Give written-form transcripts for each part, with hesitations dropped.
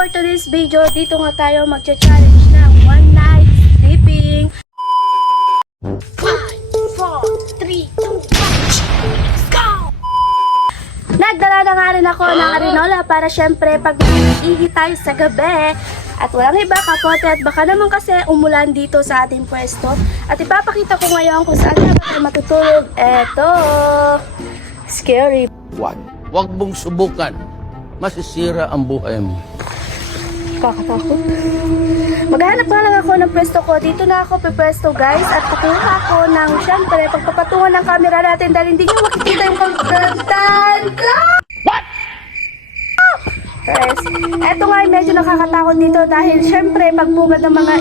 for today's video, dito nga tayo magcha-challenge ng one night sleeping. 5, 4, 3, 2, 1, let's go! Nagdala na nga rin ako ng arenola para syempre pag ihi tayo sa gabi. At walang iba kapote at baka naman kasi umulan dito sa ating pwesto. At ipapakita ko ngayon kung saan na tayo matutulog. Eto, scary. Huwag mong subukan. Masisira ang buhay mo. Kakatakot. Maghahanap nga lang ako ng pwesto ko. Dito na ako pwesto guys. At kukuha ako ng syempre pagpapatungan ng camera natin dahil hindi nyo makikita yung pagkantan ko. What? Guys, eto nga medyo nakakatakot dito dahil syempre pagbugad ng mga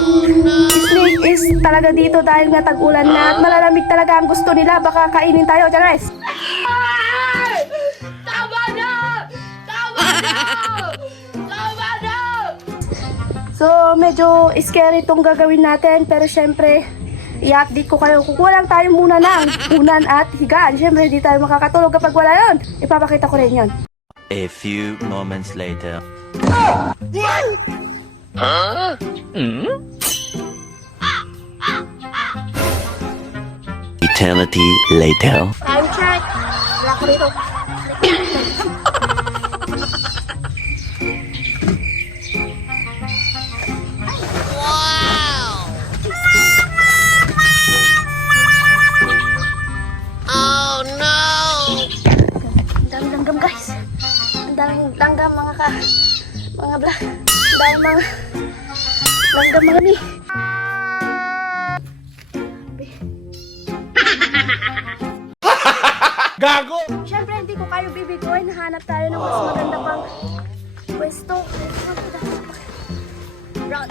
snake is talaga dito dahil nga tag-ulan na at malalamig talaga ang gusto nila. Baka kainin tayo. Diyan guys. Tama na! Tama na! Tama na! So, medyo scary itong gagawin natin. Pero syempre, i-update ko kayo. Kukuha lang tayo muna ng unan at higaan. Syempre, hindi tayo makakatulog kapag wala yun. Ipapakita ko rin yun. A few moments later. Eternity later. Time check. Wala ko rito. Oh no! Ang daming langgam guys. Ang daming langgam mga bla. Ang daming mga langgam mga ni. Gago! Siyempre hindi ko kayo bibiguin. Hanap tayo ng mas maganda pang pwesto. Run.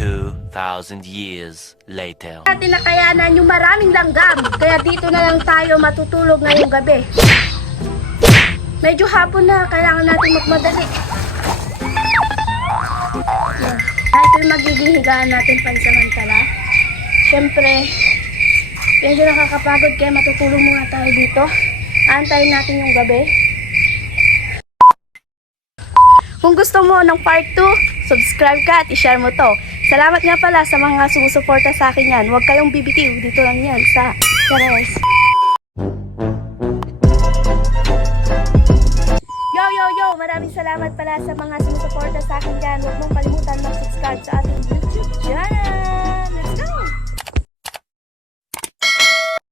2,000 years later. Natin nakayanan yung maraming langgam. Kaya dito na lang tayo matutulog ngayong gabi. Medyo hapon na. Kailangan natin magmadali. Ito yung magiging higaan natin pansamantala. Siyempre, medyo nakakapagod kaya matutulog muna tayo dito. Aantayin natin yung gabi. Kung gusto mo ng part 2, subscribe ka at i-share mo to. Salamat nga pala sa mga sumusuporta sa akin yan. Huwag kayong bibitiw. Dito lang yan sa Chares.